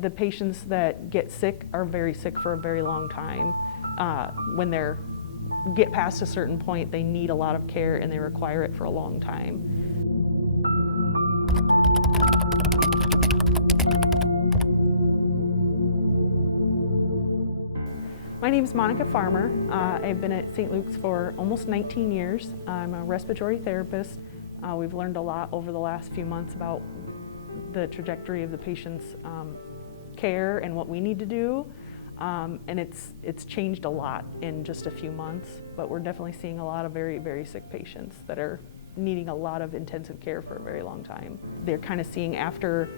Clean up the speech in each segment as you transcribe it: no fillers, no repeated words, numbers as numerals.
The patients that get sick are very sick for a very long time. When they get past a certain point, they need a lot of care and they require it for a long time. My name is Monica Farmer. I've been at St. Luke's for almost 19 years. I'm a respiratory therapist. We've learned a lot over the last few months about the trajectory of the patient's care and what we need to do. And it's changed a lot in just a few months, but we're definitely seeing a lot of very, very sick patients that are needing a lot of intensive care for a very long time. They're kind of seeing after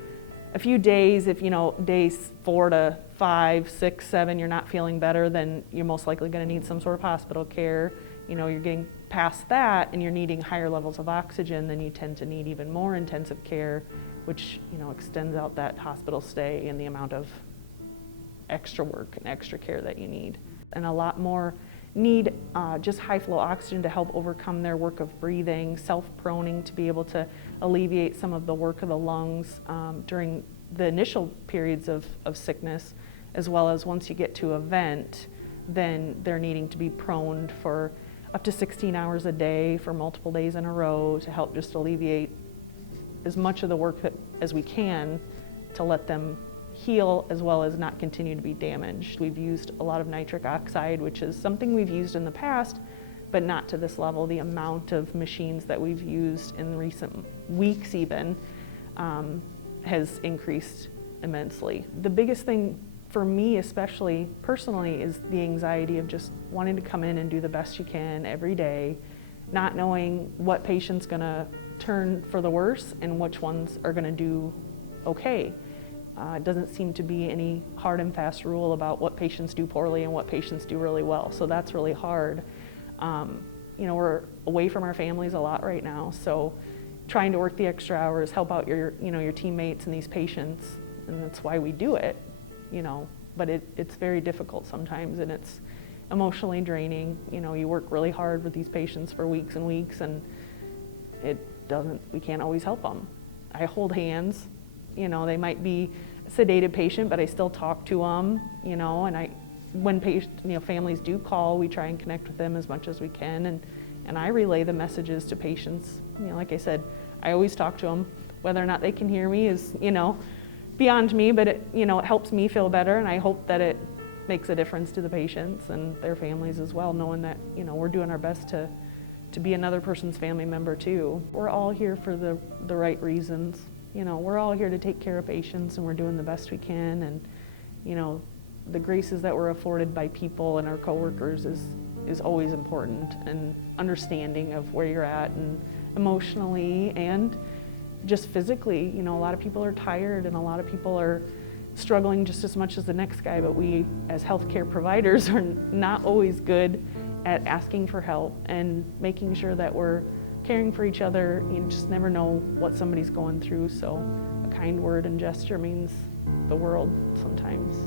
a few days, if days 4 to 5, 6, 7, you're not feeling better, then you're most likely going to need some sort of hospital care. You're getting past that and you're needing higher levels of oxygen, then you tend to need even more intensive care, which extends out that hospital stay and the amount of extra work and extra care that you need. And a lot more need just high flow oxygen to help overcome their work of breathing, self-proning to be able to alleviate some of the work of the lungs during the initial periods of sickness, as well as once you get to a vent, then they're needing to be proned for up to 16 hours a day for multiple days in a row to help just alleviate as much of the work as we can to let them heal as well as not continue to be damaged. We've used a lot of nitric oxide, which is something we've used in the past, but not to this level. The amount of machines that we've used in recent weeks even has increased immensely. The biggest thing for me, especially personally, is the anxiety of just wanting to come in and do the best you can every day, not knowing what patient's gonna turn for the worse and which ones are gonna do okay. It doesn't seem to be any hard and fast rule about what patients do poorly and what patients do really well, so that's really hard. We're away from our families a lot right now, so trying to work the extra hours, help out your teammates and these patients, and that's why we do it, but it's very difficult sometimes, and it's emotionally draining. You work really hard with these patients for weeks and weeks, and we can't always help them. I hold hands. They might be a sedated patient, but I still talk to them, and when families do call, we try and connect with them as much as we can, and I relay the messages to patients. Like I said, I always talk to them. Whether or not they can hear me is, beyond me, but it helps me feel better, and I hope that it makes a difference to the patients and their families as well, knowing that, we're doing our best to be another person's family member too. We're all here for the right reasons. We're all here to take care of patients, and we're doing the best we can, and the graces that we're afforded by people and our coworkers is always important, and understanding of where you're at and emotionally and just physically. A lot of people are tired and a lot of people are struggling just as much as the next guy, but we as healthcare providers are not always good at asking for help and making sure that we're caring for each other. You just never know what somebody's going through, so a kind word and gesture means the world sometimes.